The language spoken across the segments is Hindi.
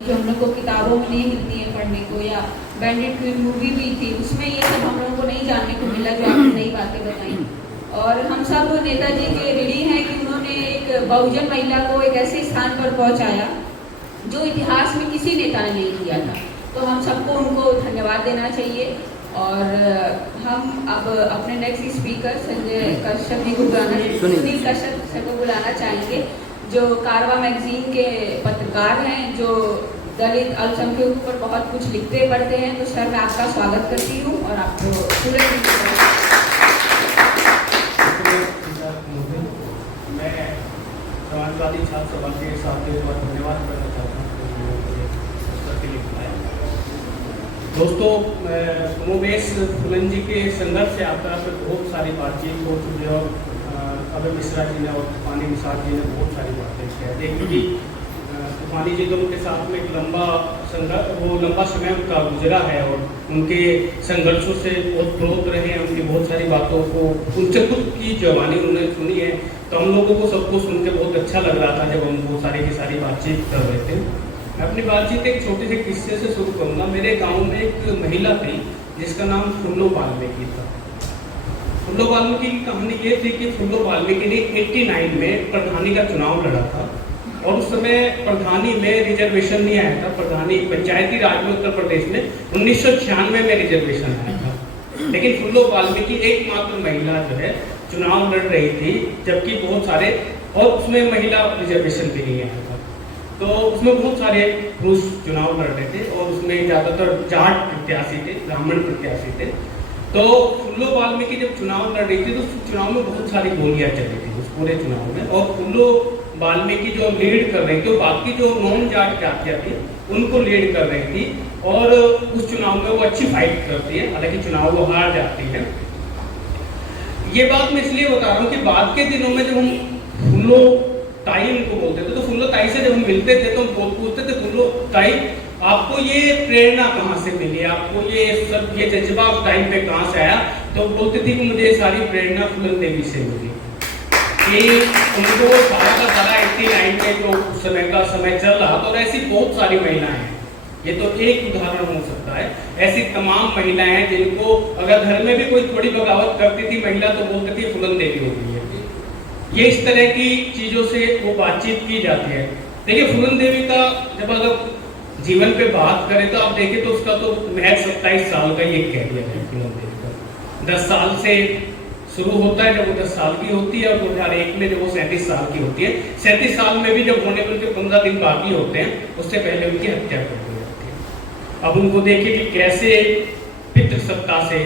जो हम लोग को किताबों में नहीं मिलती है पढ़ने को, या बैंडेड क्वीन मूवी भी थी, उसमें ये सब हम लोगों को नहीं जानने को मिला जो आपने नई बातें बताई। और हम सब नेताजी के ऋणी हैं कि उन्होंने एक बहुजन महिला को एक ऐसे स्थान पर पहुंचाया जो इतिहास में किसी नेता ने नहीं किया था। तो हम सबको उनको धन्यवाद देना चाहिए। और हम अब अपने नेक्स्ट स्पीकर संजय कश्यप जी को सुनील कश्यप सर को बुलाना चाहेंगे, जो कारवा मैगजीन के पत्रकार हैं, जो दलित अल्पसंख्यकों पर बहुत कुछ लिखते पढ़ते हैं। तो सर मैं आपका स्वागत करती हूँ और आपको पूरे मैं समाजवादी छात्र सभा के साथ धन्यवाद करना चाहता हूँ के लिए बुलाया। दोस्तों, उमेश फुलन जी के संघर्ष से आप तरफ से बहुत सारी बातचीत हो चुकी है और अभय मिश्रा जी ने और तूफानी निषाद जी ने बहुत सारी बातें की है। देखिए तूफानी जी दोनों के साथ में एक लंबा समय उनका गुजरा है और उनके संघर्षों से बहुत प्रोत रहे हैं। उनकी बहुत सारी बातों को उनसे खुद की जवानी उन्होंने सुनी है, तो हम लोगों को सबको सुन के बहुत अच्छा लग रहा था जब हम वो सारी की सारी बातचीत कर रहे थे। मैं अपनी बातचीत एक छोटे से किस्से से शुरू करूँगा। मेरे गाँव में एक महिला थी जिसका नाम फुल्लो वाल्मीकि था। फुल्लो वाल्मीकि की कहानी ये थी कि फुल्लो वाल्मीकि ने 89 में प्रधानी का चुनाव लड़ा था और उस समय प्रधानी में रिजर्वेशन नहीं आया था। प्रधानी पंचायती राज में उत्तर प्रदेश में 1996 में रिजर्वेशन आया था, लेकिन फुल्लो वाल्मीकि एकमात्र महिला जो है चुनाव लड़ रही थी, जबकि बहुत सारे और उसमें महिला रिजर्वेशन भी नहीं आया था। तो उसमें बहुत सारे पुरुष चुनाव लड़ रहे थे और उसमें ज़्यादातर जाट प्रत्याशी थे, ब्राह्मण प्रत्याशी थे। तो फुल्लो वाल्मीकि जब चुनाव लड़ रही थी तो उस चुनाव में बहुत सारी गोलियां चली थी उस पूरे चुनाव में, और फुल्लो वाल्मीकि जो लीड कर रही थी, बाकी जो नॉन जाट जातियां थी उनको लीड कर रही थी और उस चुनाव में वो अच्छी फाइट करती है, हालांकि चुनाव वो हार जाती है। ये बात मैं इसलिए बता रहा हूँ कि बाद के दिनों में जब हम फुल्लो ताई उनको बोलते थे, तो फुल्लो ताई से जब हम मिलते थे तो हम पूछते थे, फुल्लो ताई आपको ये प्रेरणा कहाँ से मिली, आपको ये सब ये जज्बा टाइम पे कहाँ से आया? तो बोलती थी कि मुझे सारी प्रेरणा फुलन देवी से मिली, कि उनको सारा का सारा 89 में जो उस समय का समय चल रहा था। और ऐसी बहुत सारी महिलाएं हैं, ये तो एक उदाहरण हो सकता है, ऐसी तमाम महिलाएं हैं जिनको अगर घर में भी कोई थोड़ी बगावत करती थी महिला तो बोलती थी फुलन देवी हो गई है। ये इस तरह की चीजों से वो बातचीत की जाती है। देखिए फुलन देवी का जब अगर जीवन पे बात करें तो आप देखें तो उसका तो महज 27 साल का ये कैरियर है फुलन देवी का। 10 साल से शुरू होता है, जब वो 10 साल की होती है, और 2001 में जब वो 37 साल की होती है। 37 साल में भी जब होने में उनके 15 दिन बाकी होते हैं, उससे पहले उनकी हत्या कर दी जाती है। अब उनको देखिए कि कैसे पितृसत्ता से,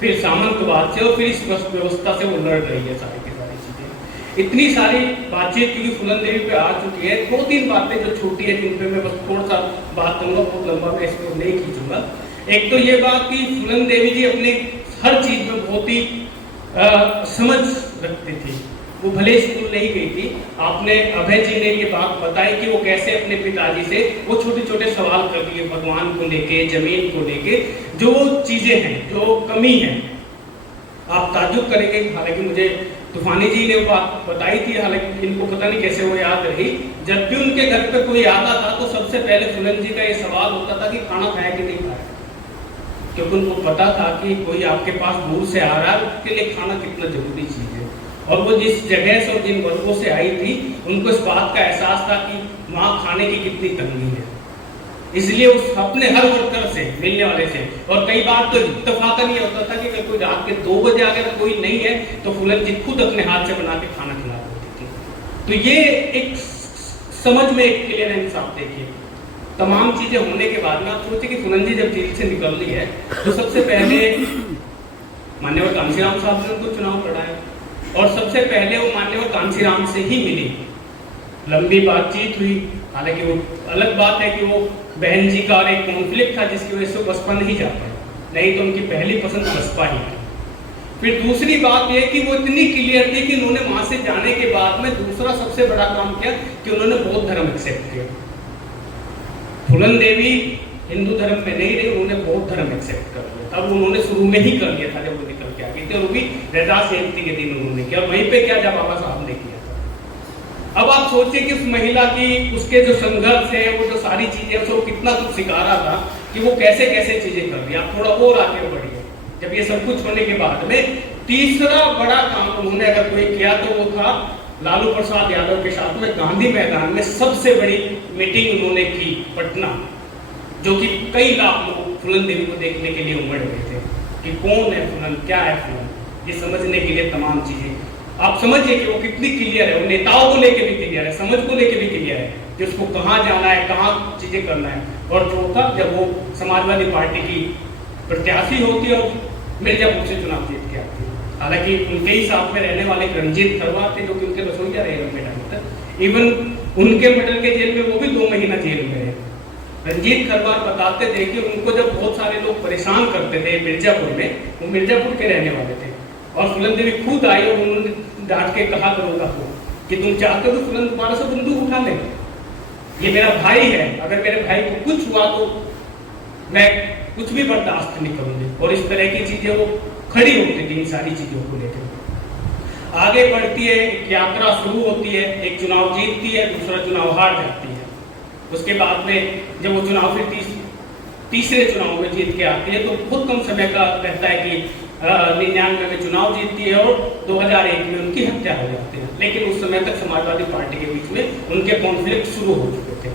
फिर सामंतवाद से और फिर इस व्यवस्था से वो लड़ रही है सारी की सारी चीजें। इतनी सारी बातचीत क्योंकि फुलन देवी पे आ चुकी है, 2-3 बातें जो छोटी है जिन पे मैं बस थोड़ा सा बात करूंगा, बहुत लंबा मैं इसको नहीं खींचूंगा। एक तो ये बात कि फुलन देवी जी अपने हर चीज में बहुत ही समझ रखती थी। वो भले स्कूल नहीं गई थी, आपने अभय जी ने ये बात बताई कि वो कैसे अपने पिताजी से वो छोटे छोटे सवाल कर लिए भगवान को लेके, जमीन को लेके, जो चीजें हैं, जो कमी है, आप ताज्जुब करेंगे। हालांकि मुझे तूफानी जी ने बात बताई थी, हालांकि इनको पता नहीं कैसे वो याद रही। जब भी उनके घर पे कोई आता था तो सबसे पहले फुलन जी का ये सवाल होता था कि खाना खाया कि नहीं खाया, क्योंकि उनको पता था कि कोई आपके पास दूर से आ रहा है, उसके लिए खाना कितना जरूरी चीज है। और वो जिस जगह से और जिन वर्गों से आई थी, उनको इस बात का एहसास था कि वहाँ खाने की कितनी तंगी है, इसलिए उस अपने हर वर्कर से, मिलने वाले से, और कई बार तो इत्तेफाकन ये होता था कि अगर कोई रात के 2 बजे अगर कोई नहीं है तो फुलन जी खुद अपने हाथ से बना के खाना खिला देती थी। तो ये एक समझ में एक क्लियरेंस आप देखिए। तमाम चीजें होने के बाद में आप सोचे कि फुलन जी जब जेल से निकल रही है तो सबसे पहले मान्यवर कांशीराम साहब ने उनको चुनाव लड़ाया और सबसे पहले वो मान्यवर कांशीराम से ही मिली, लंबी बातचीत हुई। हालांकि वो अलग बात है कि वो बहन जी का और एक कॉन्फ्लिक्ट था जिसकी वजह से बसपा नहीं जा पाए, नहीं तो उनकी पहली पसंद बसपा ही थी। फिर दूसरी बात यह कि वो इतनी क्लियर थी कि उन्होंने वहां से जाने के बाद में दूसरा सबसे बड़ा काम किया कि उन्होंने बौद्ध धर्म एक्सेप्ट किया। फुलन देवी हिंदू धर्म में नहीं रही, उन्होंने बौद्ध धर्म एक्सेप्ट कर लिया। तब उन्होंने शुरू में ही कर लिया था जब वो निकल के आ गई थी, और वो भी रजा जयंती के दिन उन्होंने किया। और वहीं पे क्या जब बाबा साहब ने किया था। अब आप सोचिए कि उस महिला की उसके जो संघर्ष है, वो जो सारी चीजें उसको कितना कुछ सिखा रहा था कि वो कैसे कैसे चीजें कर रही है। आप थोड़ा और आगे बढ़िए, जब ये सब कुछ होने के बाद में तीसरा बड़ा काम उन्होंने अगर कोई किया तो वो था लालू प्रसाद यादव के साथ में गांधी मैदान में सबसे बड़ी मीटिंग उन्होंने की पटना, जो कि कई लाख लोग फूलन देवी को देखने के लिए उमड़ गए थे कि कौन है फूलन, क्या है फूलन, ये समझने के लिए तमाम चीजें। आप समझिए कि वो कितनी क्लियर है, वो नेताओं को लेके भी क्लियर है, समझ को लेके भी क्लियर है कि उसको कहाँ जाना है, कहाँ चीजें करना है। और चौथा, जब वो समाजवादी पार्टी की प्रत्याशी होती है और मिर्जापुर से चुनाव जीत के आती है। हालांकि उनके ही साथ में रहने वाले रणजीत खरवार थे, जो कि उनके रसोईया रहे लंबे टाइम तक। इवन उनके मर्डर के जेल में वो भी 2 महीना जेल में रहे। रणजीत खरवार बताते थे कि उनको जब बहुत सारे लोग परेशान करते थे मिर्जापुर में, वो मिर्जापुर के रहने वाले थे, और फूलन देवी खुद आई और उन्होंने डांट के कहा करोगा को कि तुम चाहते हो तो फूलन दोबारा से बंदूक उठा ले, ये मेरा भाई है, अगर मेरे भाई को कुछ हुआ तो मैं कुछ भी बर्दाश्त नहीं करूंगी। और इस तरह की चीजें वो खड़ी होती थी इन सारी चीजों को लेकर। आगे बढ़ती है, एक यात्रा शुरू होती है, एक चुनाव जीतती है, दूसरा चुनाव हार जाती है। उसके बाद में जब वो चुनाव फिर तीसरे चुनाव में जीत के आती है तो बहुत कम समय का रहता है कि 99 में चुनाव जीतती है और 2001 में उनकी हत्या हो जाती है। लेकिन उस समय तक समाजवादी पार्टी के बीच में उनके कॉन्फ्लिक्ट शुरू हो चुके थे।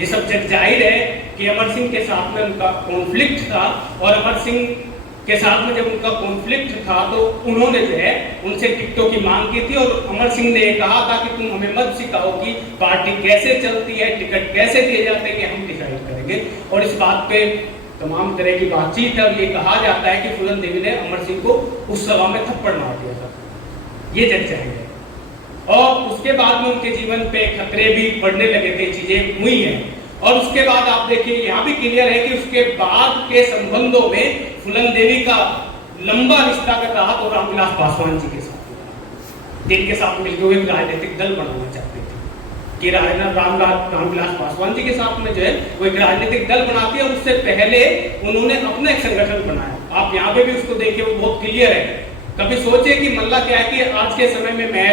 ये सब जग जाहिर है कि अमर सिंह के साथ में उनका कॉन्फ्लिक्ट था, और अमर सिंह के साथ में जब उनका कॉन्फ्लिक्ट था तो उन्होंने जो है उनसे टिकटों की मांग की थी, और अमर सिंह ने कहा था कि तुम हमें मत सिखाओ कि पार्टी कैसे चलती है, टिकट कैसे दिए जाते हैं, ये हम डिसाइड करेंगे। और इस बात पे तमाम तरह की बातचीत है, और ये कहा जाता है कि फूलन देवी ने अमर सिंह को उस सभा में थप्पड़ मार दिया था। ये जग जाहिर है। और उसके बाद में उनके जीवन पे खतरे भी बढ़ने लगे थे, चीजें हुई हैं। और उसके बाद आप देखिए यहाँ भी क्लियर है कि उसके बाद के संबंधों में फूलन देवी का लंबा रिश्ता कर रहा तो रामविलास पासवान जी के साथ, जिनके साथ मिलकर वो एक राजनीतिक दल बनाना चाहते थे कि रामविलास पासवान जी के साथ में जो है वो एक राजनीतिक दल बनाती है। और उससे पहले उन्होंने अपना एक संगठन बनाया। आप यहाँ पे भी उसको देखिए, वो बहुत क्लियर है। कभी सोचे कि मल्ला क्या है कि आज के समय में मैं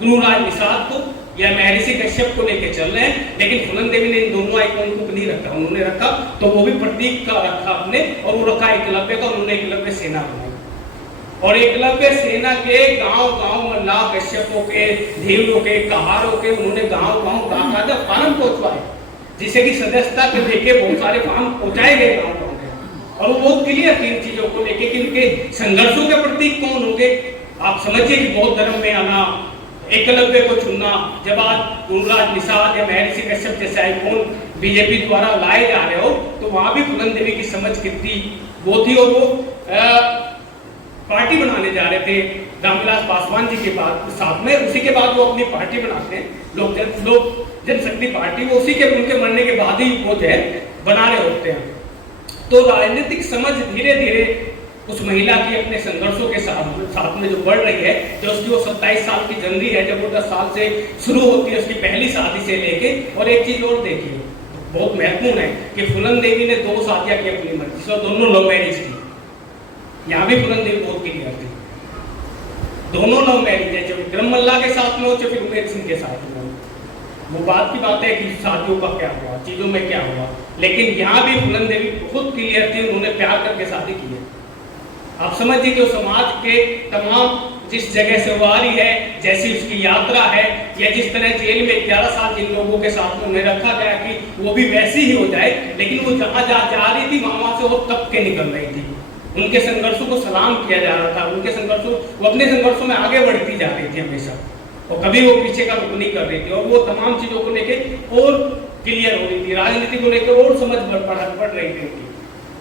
गुरुराज निषाद को या महर्षि कश्यप को लेके चल रहे हैं, लेकिन फूलन देवी ने इन दोनों आइकॉन को नहीं रखा। उन्होंने रखा तो वो भी प्रतीक का रखा अपने, और वो रखा एकलव्य का। उन्होंने एकलव्य सेना बनाई, और एकलव्य सेना के गांव-गांव मल्ला कश्यपों के, धीवरों के, कहारों के उन्होंने गांव-गांव बाकायदा फार्म पहुंचवाए, जिसे कि सदस्यता के लेके बहुत सारे फार्म पहुंचाए गए गांव-गांव के। और वो बहुत क्लियर थी इन चीजों को लेके कि उनके संघर्षों के प्रतीक कौन होंगे। आप समझिए कि बौद्ध धर्म में आना, एकलव्य को चुनना, जब आज गुरुराज निषाद या महर्षि कश्यप जैसे आइकॉन बीजेपी द्वारा लाए जा रहे हो, तो वहां भी फूलन देवी की समझ कितनी वो थी। और वो पार्टी बनाने जा रहे थे रामविलास पासवान जी के बाद साथ में। उसी के बाद वो अपनी पार्टी बनाते हैं, लोक जनशक्ति पार्टी। वो उसी के उनके मरने के बाद ही वो जो है बना रहे होते हैं। तो राजनीतिक समझ धीरे धीरे उस महिला की अपने संघर्षों के साथ में जो बढ़ रही है, जो उसकी वो 27 साल की जनरी है, जब वो 10 साल से शुरू होती है उसकी पहली शादी से लेके। और एक चीज और देखिए, बहुत महत्वपूर्ण है कि फूलन देवी ने 2 शादियां की अपनी मर्जी से, दोनों लव मैरिज की। यहाँ भी फूलन देवी बहुत क्लियर थी, दोनों लव मैरिज है, जो विक्रम मल्ला के साथ में हो, चाहे फिर उमेश सिंह के साथ में हो। वो बात की बात है कि शादियों का क्या हुआ, चीजों में क्या हुआ। लेकिन यहाँ भी फूलन देवी बहुत क्लियर थी, उन्होंने प्यार करके शादी की है। आप समझिए जो समाज के तमाम जिस जगह से वो आ रही है, जैसी उसकी यात्रा है, या जिस तरह जेल में 11 साल जिन लोगों के साथ में उन्हें रखा गया कि वो भी वैसी ही हो जाए, लेकिन वो जहाँ जा रही थी वहां से वो तप के निकल रही थी। उनके संघर्षों को सलाम किया जा रहा था, उनके संघर्षों, वो अपने संघर्षों में आगे बढ़ती जा रही थी हमेशा, और कभी वो पीछे का रुख नहीं कर रही थी। और वो तमाम चीजों को लेके और क्लियर हो रही थी, राजनीति को लेकर और समझ बढ़ रही थी उनकी,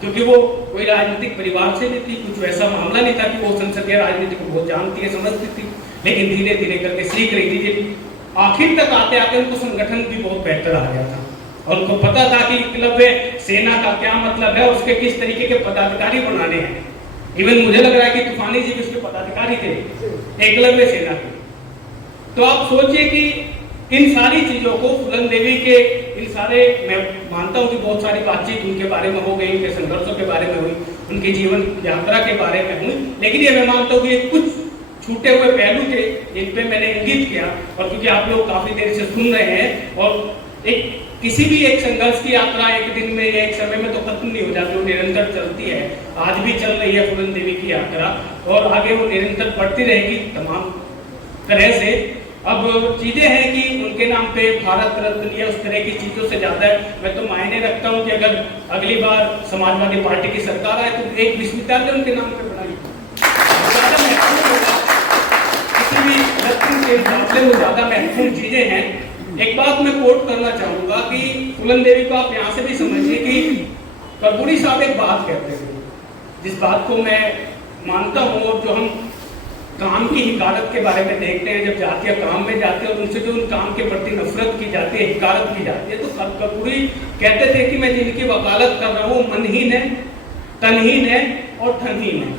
क्योंकि वो कोई राजनीतिक परिवार से नहीं थी, कुछ वैसा मामला नहीं था कि वो संसदीय राजनीति को बहुत जानती है, समझती थी, लेकिन धीरे धीरे करके सीख रही थी। आखिर तक आते आते उनको संगठन भी बहुत बेहतर आ गया था, और उनको पता था कि एकलव्य सेना का क्या मतलब है, उसके किस तरीके के पदाधिकारी बनाने हैं। इवन मुझे लग रहा है कि तूफानी जी भी उसके पदाधिकारी थे एकलव्य सेना के। तो आप सोचिए कि इन सारी चीजों को फूलन देवी के इन सारे, मैं मानता हूं कि बहुत सारी बातचीत उनके बारे में हो गई, उनके संघर्षों के बारे में हुई, उनके जीवन यात्रा के बारे में हुई, लेकिन ये मैं मानता हूं कि कुछ छूटे हुए पहलू थे इन पे मैंने इंगित किया। और क्योंकि आप लोग काफी देर से सुन रहे हैं और एक किसी भी एक संघर्ष की यात्रा एक दिन में या एक समय में तो खत्म नहीं हो जाती, वो निरंतर चलती है। आज भी चल रही है फूलन देवी की यात्रा और आगे वो निरंतर बढ़ती रहेगी तमाम तरह से। अब चीजें हैं कि उनके नाम पे भारत रत्न या उस तरह की चीजों से ज्यादा है मैं तो मायने रखता हूँ कि अगर अगली बार समाजवादी पार्टी की सरकार आए तो एक विश्वविद्यालय उनके नाम पे बनाई, किसी भी रत्न के मुकाबले में ज्यादा महत्वपूर्ण चीजें हैं। एक बात मैं कोट करना चाहूंगा कि फूलन देवी को आप यहाँ से भी समझिए कि कर्पूरी साहब एक बात कहते थे, जिस बात को मैं मानता हूँ और जो हम काम की हिकारत के बारे में देखते हैं, जब जाती है काम में जाते हैं और उनसे जो उन काम के प्रति नफरत की जाती है, हिकारत की जाती है, तो कर्पूरी कहते थे कि मैं जिनकी वकालत कर रहा हूँ मनहीन है, तनहीन है और धनहीन है।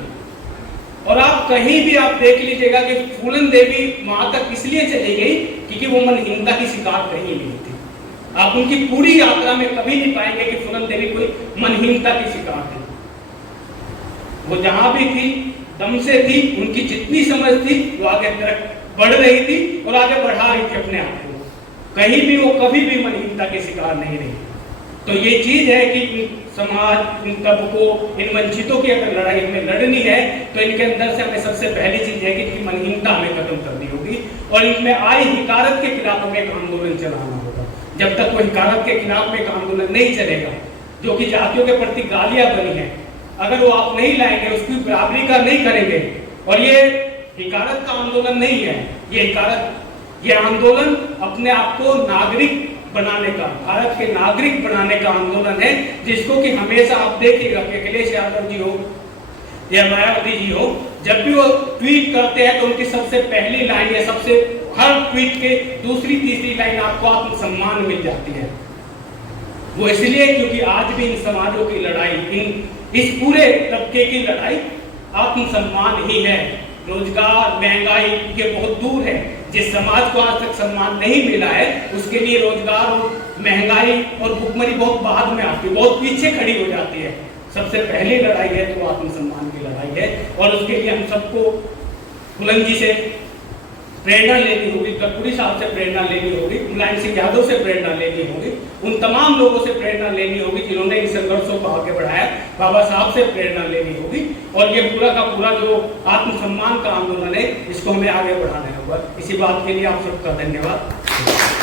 और आप कहीं भी आप देख लीजिएगा कि फूलन देवी वहां तक इसलिए चली गई क्योंकि वो मनहीनता की शिकार कहीं नहीं थी। आप उनकी पूरी यात्रा में कभी नहीं पाएंगे कि फूलन देवी कोई मनहीनता की शिकार थी। वो जहां भी थी दम से थी, उनकी जितनी समझ थी वो आगे तरफ बढ़ रही थी और आगे बढ़ा रही थी अपने आप को। कहीं भी वो कभी भी मनहीनता के शिकार नहीं रही। तो ये चीज है कि समाज, इन तबकों, इन वंचितों की अगर लड़ाई हमें लड़नी है तो इनके अंदर से हमें सबसे पहली चीज है कि इनकी मनहीनता हमें खत्म करनी होगी और इनमें आई हिकारत के खिलाफ हमें एक आंदोलन चलाना होगा। जब तक वो हिकारत के खिलाफ में एक आंदोलन नहीं चलेगा, जो कि जातियों के प्रति गालियां बनी है, अगर वो आप नहीं लाएंगे, उसकी बराबरी का नहीं करेंगे, और ये हिकारत का आंदोलन नहीं है, ये आंदोलन अपने आप को नागरिक बनाने का, भारत के नागरिक बनाने का आंदोलन है, जिसको कि हमेशा आप देखिएगा कि अखिलेश यादव जी हो या मायावती जी हो, जब भी वो ट्वीट करते हैं तो उनकी सबसे पहली लाइन या सबसे हर ट्वीट के दूसरी तीसरी लाइन आपको आत्मसम्मान मिल जाती है। वो इसलिए क्योंकि आज भी इन समाजों की लड़ाई, इस पूरे तबके की लड़ाई आत्मसम्मान ही है। रोजगार, महंगाई ये बहुत दूर है। जिस समाज को आज तक सम्मान नहीं मिला है उसके लिए रोजगार और महंगाई और भुखमरी बहुत बाद में आती है, बहुत पीछे खड़ी हो जाती है। सबसे पहली लड़ाई है तो आत्मसम्मान की लड़ाई है और उसके लिए हम सबको फूलन जी से प्रेरणा लेनी होगी, कर्पूरी साहब से प्रेरणा लेनी होगी, मुलायम सिंह यादव से प्रेरणा लेनी होगी, उन तमाम लोगों से प्रेरणा लेनी होगी जिन्होंने इन संघर्षों को आगे बढ़ाया। बाबा साहब से प्रेरणा लेनी होगी और ये पूरा का पूरा जो आत्मसम्मान का आंदोलन है इसको हमें आगे बढ़ाना होगा। इसी बात के लिए आप सबका धन्यवाद।